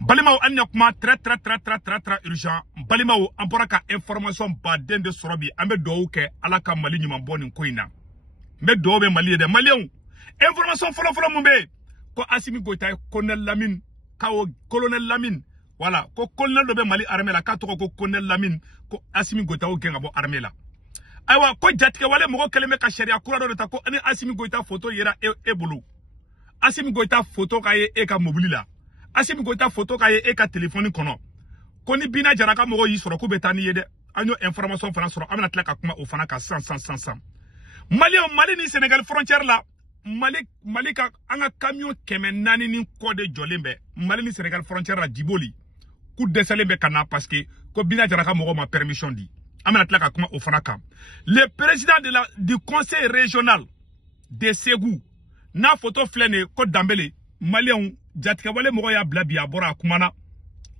Balimao anyakuma très urgent. Balimao amporaka information baden de sorobi ambe douke alaka mali nyuma boni koina. Me dobe mali de malion. Information folo mumbe. Ko Assimi Goïta colonel Lamine kao colonel Lamine. Voilà, ko colonel dobe mali armée la ka to ko colonel Lamine ko Assimi Goïta o genga bo armée la. Aywa ko jatike wale mo keleme ka sharia kura do ta ko ani Assimi Goïta photo yera e bulu. Assimi Goïta photo ka ye e ka mobile la. Assimi Goïta photo ka ye e ka téléphone kono. Koni bina jaraka mo yi soro ko betani yede. Anyo information fana soro amna tlaka kuma o fana ka 100. Mali ni Sénégal frontière la. Mali ka anga camion kemenani ni code jolembe. Mali ni Sénégal frontière la diboli. Coup de selembe kana parce que ko bina jaraka mo ma permission di. Amna tlaka kuma o fana ka. Le président du conseil régional de Ségou na photo flene ko dambele Malien jatika wale mo ya blabi abora kumana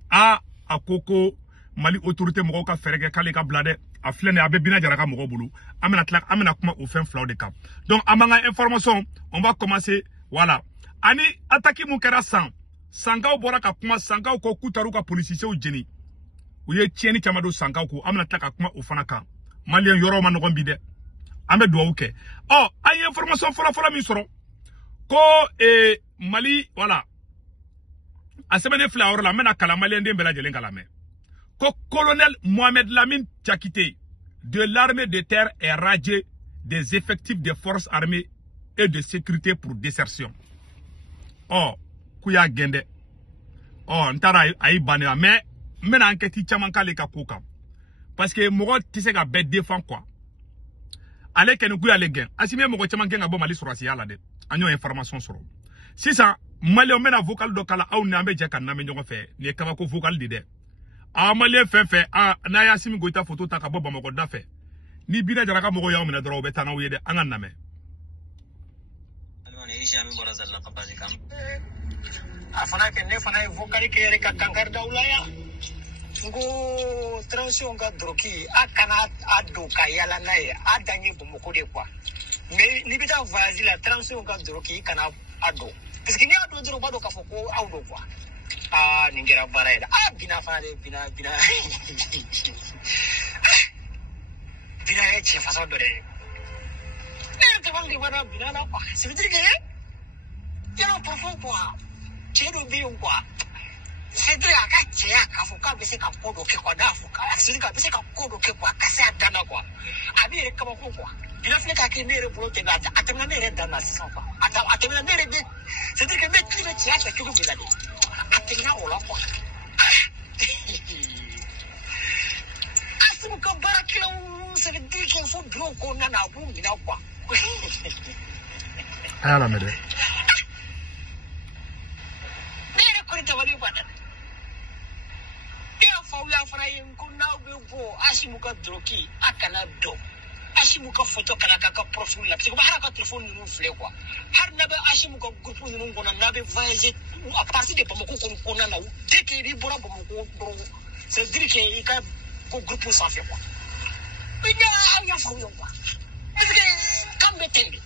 a akoko Mali autorité mo ka ferege kale ka blade a flene abe bina jaraka mo bulu amena kuma au fin flaw de cap. Donc amanga information on va commencer voilà ani attaque mu kera sangao bora ka kuma sangao ko kutaru ka politicien o jeni uye tieni chamado sangao ko amena tlaka kuma o fanaka Malien yoro man ngombi de ambe do uke oh ay information fola mi soro ko Mali voilà a semaine flower la mena kala Malien de bela jelen kala me ko colonel Mohamed Lamine Diakité de l'armée de terre est radié des effectifs des forces armées et de sécurité pour désertion. Oh, kuya gende. Oh, ntara ay bane mais mena enquête chaman kale ka koka. Parce que mogo tise ka be défend quoi. Ale ken kuya le gen. Asime mogo chaman gen abo Mali surasi yala de. Anyo information soro. Si ça Malien mena vocal do kala au nambe jeka na me nyogo fe. Ni kama ko vocal de. A Malien fe na ya Assimi Goïta photo ta ka bo bamako da fe. Ni bina jaraka mogo ya mena dro betana uyede anga name. Afana ke ne fana vocal ke yere ka kankar da ulaya. Ngo transition ga droki akana ado ka yala nae adanyi bamako de kwa. Mais ni bita vazi la transition ga droki kana ado. Parce que ni ado dro bado ka foko audo kwa. Ah ningera baraida. Ah bina fare bina. Bina ye che façon de te vangi wana bina na kwa. Ça veut dire que il y a un profond quoi. Che do bi quoi. C'est dire aka che aka foka be se ka kodo ke kwa da foka. C'est ka be se ka kodo ke kwa ka se adana kwa. Abi re kama ko kwa. Bina fle ka ke nere bro te gata. Atemna nere dana sans quoi. Atemna nere de. C'est dire que mettre le che aka ke ko bila de. Atemna ola kwa. Asimu ka barakila ça veut dire qu'il faut gros qu'on a na bu mina kwa. Ah la mede. Nere ko ta wali kwa. Dia fa ya fara yin ko na be bo Assimi ka droki akana do. Assimi ka photo kana ka profil la parce que ba haraka téléphone nous flé quoi. Har na be Assimi ka groupe nous ngona na be voyager à partir de Bamako ko na na dès que ri bora Bamako bro c'est dire que il ka ko groupe ça fait quoi. Il y a fou quoi. Parce que quand me tende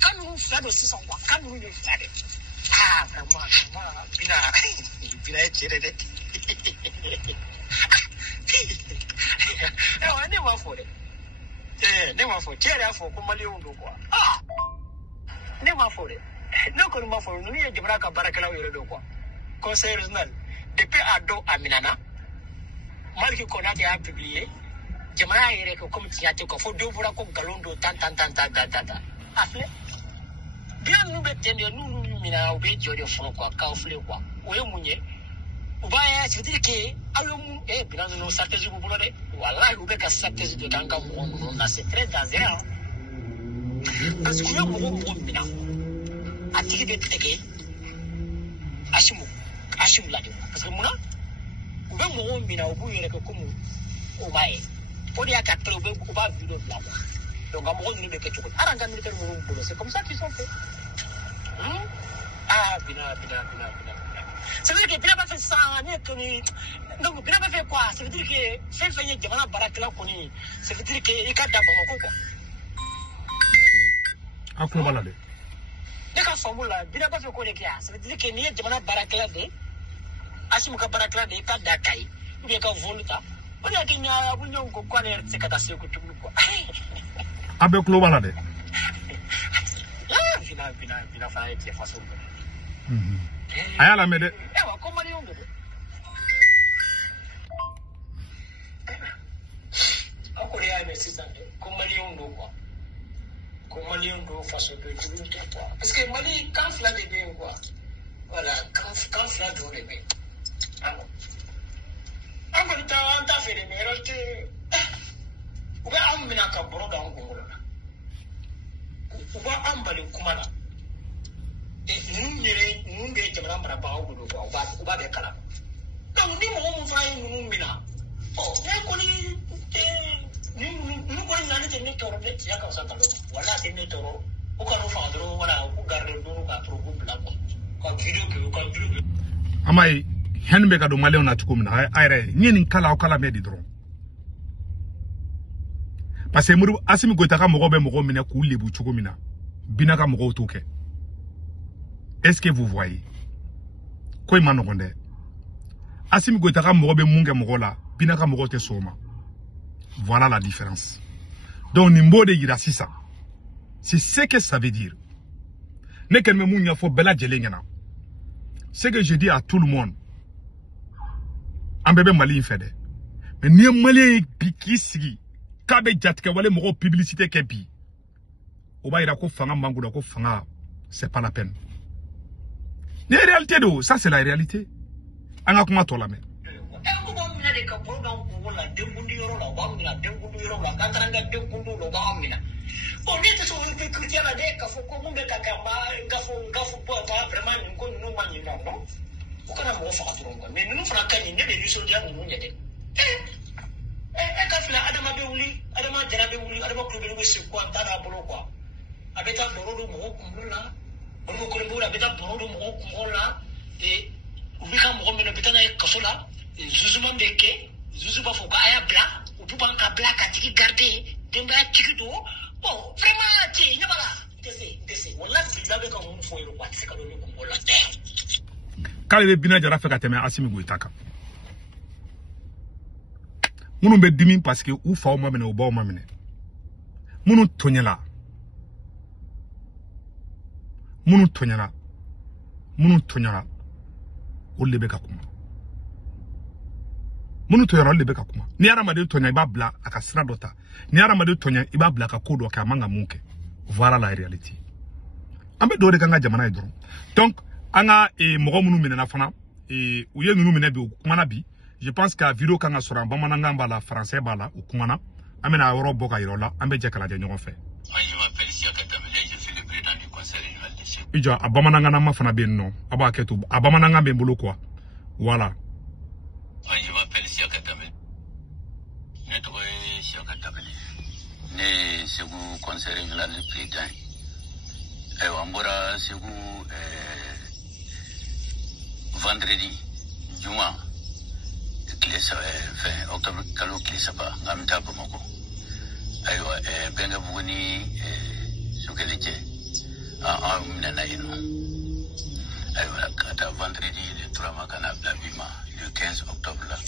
quand nous faisons 600 quoi quand nous le faisons ah vraiment bina tiré de on est ma folle ne ma folle tiré à fond comme Léon quoi ah ne ma folle non que ma folle nous y a des bras barakala yoro quoi conseil régional depuis ado aminana malgré qu'on a déjà publié jamana yere ko comme tiate ko fo do bura ko galondo tan afle bien nous betende nous mina obe jode fon quoi ka ofle quoi oye munye ubaya c'est dire que alum bien nous stratégie bu bulode wallahi ube ka stratégie de kanga mo na c'est très dangereux parce que yo mo mina atiki de teke Assimi la de parce que mona ube mo mina obu yere ko comme obaye Podi à 4 ou pas vidéo là. Donc à mon niveau que tu connais. Arranga militaire mon boulot, c'est comme ça qu'ils sont faits. Ah bina. Ça veut dire que bina pas fait ça, ni que donc bina pas fait quoi? Ça veut dire que c'est fait de mana barakla koni. Ça veut dire que il cadre Bamako quoi. Après balade. Dès qu'on formule là, bina pas fait quoi les gars? Ça veut dire que ni de mana barakla de Asimu ka barakla de ka dakai. Ubi ka voluta. On a dit na bunyon ko kwa ne se kata se ko tumu ko. Abe klo bala de. Vina fa e façon. Ayala mede. Ewa ko mari ongo. Ako ya me sisande. Ko mari ongo quoi. Ko mari ongo façon de tumu quoi. Parce que Mali quand fla de bien quoi. Voilà, quand fla de bien. Alors Angoli ta anta fere me rote. Uga amina ka broda ngolo. Uga ambali kumana. Nunge jamana mara ba ngolo uba be kala. Donc ni mo fa nunumina. Oh, ne ko ni ko ni nani te ne toro de ya ka sa talo. Wala te ne toro. O ka no fa dro wala ku garde do ka program bla ko. Ka video ke. Amai henbe ka do male na tukumina ayre nyini kala me di dron. Parce que muru Assimi Goïta ka mogo be mogo mine ku lebu tukumina. Bina ka mogo toke. Est-ce que vous voyez? Koy manogonde. Assimi Goïta ka mogo be munge mogo la, bina ka mogo te soma. Voilà la différence. Donc nimbo de yira sisa. C'est ce que ça veut dire. Ne ken me munya fo bela jelengena. Ce que je dis à tout le monde. Ambebe Mali infede. Mais ni Mali biki sigi. Kabe jatke wale moro publicité kebi. Oba ira ko fanga manguda ko fanga. C'est pas la peine. Ni réalité do, ça c'est la réalité. Anga kuma tola me. Mais nous faisons gagner des soldats ou nous n'était. Adama Beouli, Adama Jarabeouli, Adama Clubé, c'est quoi, Tana Boloqua. Abeta Borodo Mokola, Borodo Abeta Borodo Mokola, et Wickham Romano Betana Kasola, Zuzuman Deke, Zuzuba Fogaya Bla, ou Tubanka Black à Tiki Gardé, Demba Chikido. Bon, vraiment, il n'y a pas là. C'est voilà, c'est là comme on fait le roi, c'est comme on l'a fait. Quand il est bien, il a fait que Assimi Goïta. Munu be dimi parce que ou fa o mamene o ba o mamene. Munu tonyela. Munu tonyela. Munu tonyela. O lebe ka kuma. Munu tonyela o lebe ka kuma. Ni ara made tonya iba bla aka sira dota. Ni ara made tonya iba bla ka kodo ka manga munke. Voilà la réalité. Ambe do de kanga jamana idron. Donc anga mogo munu mine na fana uye nunu mine bi kuma na bi. Je pense qu'à vidéo kanga sura bamananga bala français bala ou kumana amena euro boka irola ambe jekala de ñogon fait. Moi je m'appelle Siaka Tamele, je suis le président du conseil régional de Sékou. Ijo abamananga na mafana ben non aba ketu abamananga ben bolo quoi. Voilà. Moi je m'appelle Siaka Tamele. Nettoie Siaka Tamele. Né Sékou conseil régional de président. Et Wambora Sékou vendredi Juma. Fin octobre kalo Kilesaba ngamta Bamako aywa benga buguni sukeleje minana ino aywa kata vendredi le 3 makana bima le 15 octobre là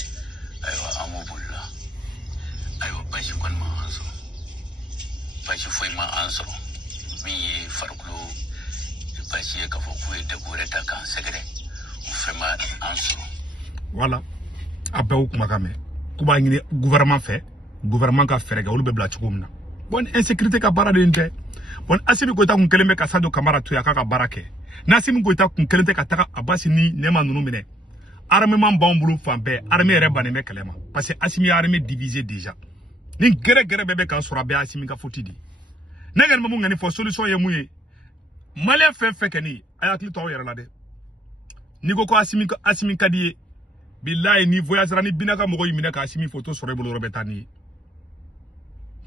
aywa amobulla aywa bashi kon ma anso bashi foi ma anso mi farklo bashi ka fo ku de goreta kan secret ou vraiment anso voilà. Abou Kumakame, Kuba ngini gouvernement fait, gouvernement ka ferega, ou le bla chukumna. Bon, insécurité ka bara de inte. Bon, Assimi Goïta kun keleme ka sado kamara tuya kaka barake. Nassimi Goïta kun kelente ka taka abasi ni nema nunu mine. Armement bambulu fambe, armée reba ne me kelema. Parce que Assimi armée divisée déjà. Ni gere bebe ka sura be Assimi ka fotidi. Negen mamu ngani fo solution ye muye. Malien fait keni, ayakli to yera la de. Ni ko Assimi kadiye. Billahi ni voyage rani binaka mogo yimina ka Assimi photo sur rebolo robetani.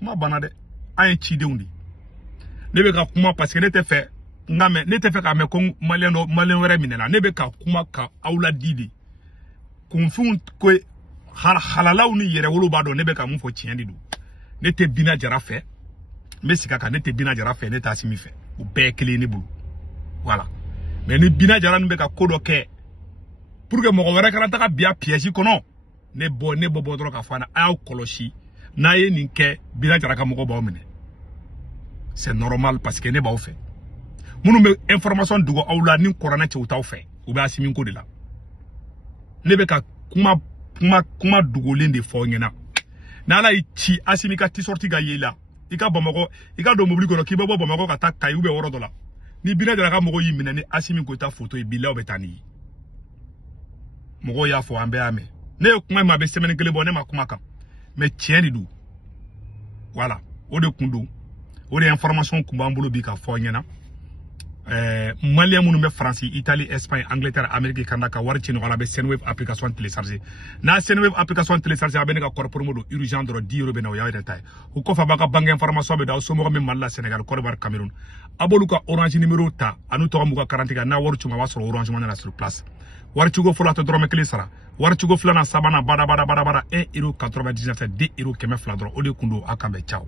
Ma banade ay ci deundi. Nebe ka kuma parce que n'était fait ngame n'était fait ka me kon malien were minela nebe ka kuma ka awla didi. Kun fun ko halalaw ni yere wolo bado nebe ka mun fo tiandi du. N'était bina jara fait. Mais si kaka n'était bina jara fait n'était Assimi fait. Ou be kele ni bulu. Voilà. Mais ni bina jara nbe ka kodo ke pour que mɔgɔ wɛrɛ kana taga biya piège kɔnɔ ne bɔ dɔrɔn ka fɔ a y'aw kɔlɔsi n'a ye nin kɛ Binna Jara ka mɔgɔ b'aw minɛ c'est normal parce que ne b'aw fɛ minnu bɛ information dogo aw la ni kɔrɔna cɛw t'aw fɛ u bɛ Asimi ko de la ne bɛ ka kuma dogolen de fɔ ɲɛna n'Ala y'i ci Asimi ka t-shirt ka ye la i ka Bamakɔ i ka don mobili kɔnɔ k'i bɛ bɔ Bamakɔ ka taa Kayi ou bien yɔrɔ dɔ la ni Binna Jara ka mɔgɔ y'i minɛ ni Asimi ko ta photo ye bilaw bɛ taa ni ye mɔgɔw y'a fɔ an bɛɛ y'a mɛn ne ye kuma ma bɛ semaine kelen bɔ ne ma kuma kan mais tiɲɛ de don voilà o de kun don o de information kun b'an bolo bi ka fɔ ɲɛna Malien minnu bɛ France, Italie, Espagne, Angleterre, Amérique, Canada ka wari ci ɲɔgɔn na a bɛ Senwave application télécharger n'a Senwave application télécharger a bɛ ne ka kɔrɔ promo don urgent dɔrɔn 10 € bɛ na o y'a yɛrɛ ta ye o kɔfɛ a b'a ka banque information bɛ d'aw somɔgɔ min Mali la Sénégal, Côte d'Ivoire, Cameroun a b'olu ka Orange numéro ta a n'u tɔgɔ m'u ka carte kan n'a wari c'u ma a b'a sɔrɔ Orange Money na sur place wari cigo fɔlɔ a tɛ dɔrɔmɛ 1 sara wari cigo filanan sabanan bada 1,99 €, 2 € 200 dɔrɔn o de kun don a kan bɛ ciao.